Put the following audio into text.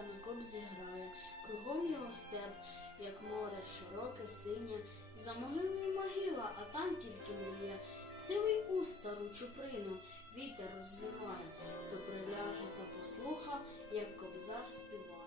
та на кобзі кругом його степ, як море, широке, синє, за могилою могила, а там тільки мріє, сивий у стару чуприну, вітер розвиває, то приляже та послуха, як кобзар співає.